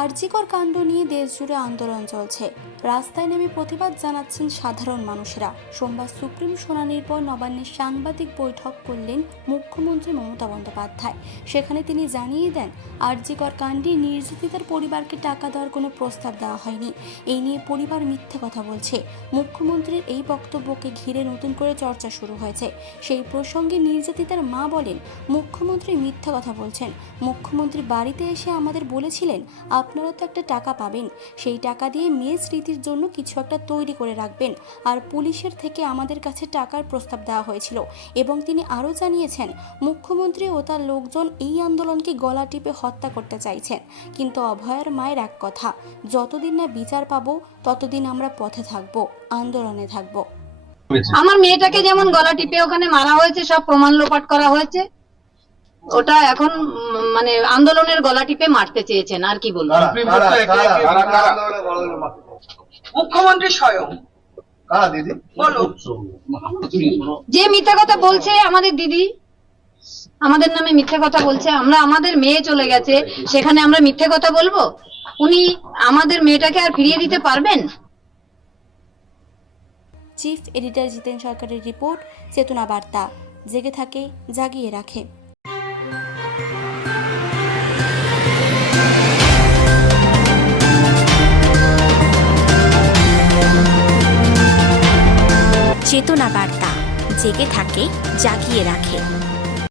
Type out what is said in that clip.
আরজিকর কাণ্ড নিয়ে দেশজুড়ে আন্দোলন চলছে। রাস্তায় নেমে প্রতিবাদ জানাচ্ছেন সাধারণ মানুষেরা। সোমবার সুপ্রিম শুনানির পর নবান্নে সাংবাদিক বৈঠক করলেন মুখ্যমন্ত্রী মমতা বন্দ্যোপাধ্যায়। সেখানে তিনি জানিয়ে দেন, আরজিকর কাণ্ডে নির্যাতিতার পরিবারকে টাকা দেওয়ার কোনো প্রস্তাব দেওয়া হয়নি। এই নিয়ে পরিবার মিথ্যে কথা বলছে। মুখ্যমন্ত্রীর এই বক্তব্যকে ঘিরে নতুন করে চর্চা শুরু হয়েছে। সেই প্রসঙ্গে নির্যাতিতার মা বলেন, মুখ্যমন্ত্রী মিথ্যে কথা বলছেন। মুখ্যমন্ত্রী বাড়িতে এসে আমাদের বলেছিলেন, আপনারা তো একটা টাকা পাবেন, সেই টাকা দিয়ে মেয়ের স্মৃতির জন্য কিছু একটা তৈরি করে রাখবেন। আর পুলিশের থেকে আমাদের কাছে টাকার প্রস্তাব দেওয়া হয়েছিল। এবং তিনি আরও জানিয়েছেন, মুখ্যমন্ত্রী ও তার লোকজন এই আন্দোলনকে গলা টিপে হত্যা করতে চাইছেন। কিন্তু অভয়ার মায়ের এক কথা, যতদিন না বিচার পাবো ততদিন আমরা পথে থাকবো, আন্দোলনে থাকবো। আমার মেয়েটাকে যেমন গলা টিপে ওখানে মারা হয়েছে, সব প্রমাণ লোপাট করা হয়েছে। ওটা এখন মানে আন্দোলনের গলা টিপে মারতে চেয়েছেন, আর কি বলবো। মুখ্যমন্ত্রী স্বয়ং যে মিথ্যা কথা বলছে, আমাদের দিদি আমাদের নামে মিথ্যে কথা বলছে। আমরা আমাদের মেয়ে চলে গেছে, সেখানে আমরা মিথ্যে কথা বলবো? উনি আমাদের মেয়েটাকে আর ফিরিয়ে দিতে পারবেন? চিফ এডিটর জিতেন সরকারের রিপোর্ট, চেতনা বার্তা। জেগে থাকে, জাগিয়ে রাখে। চেতনা বার্তা, জেগে থাকে, জাগিয়ে রাখে।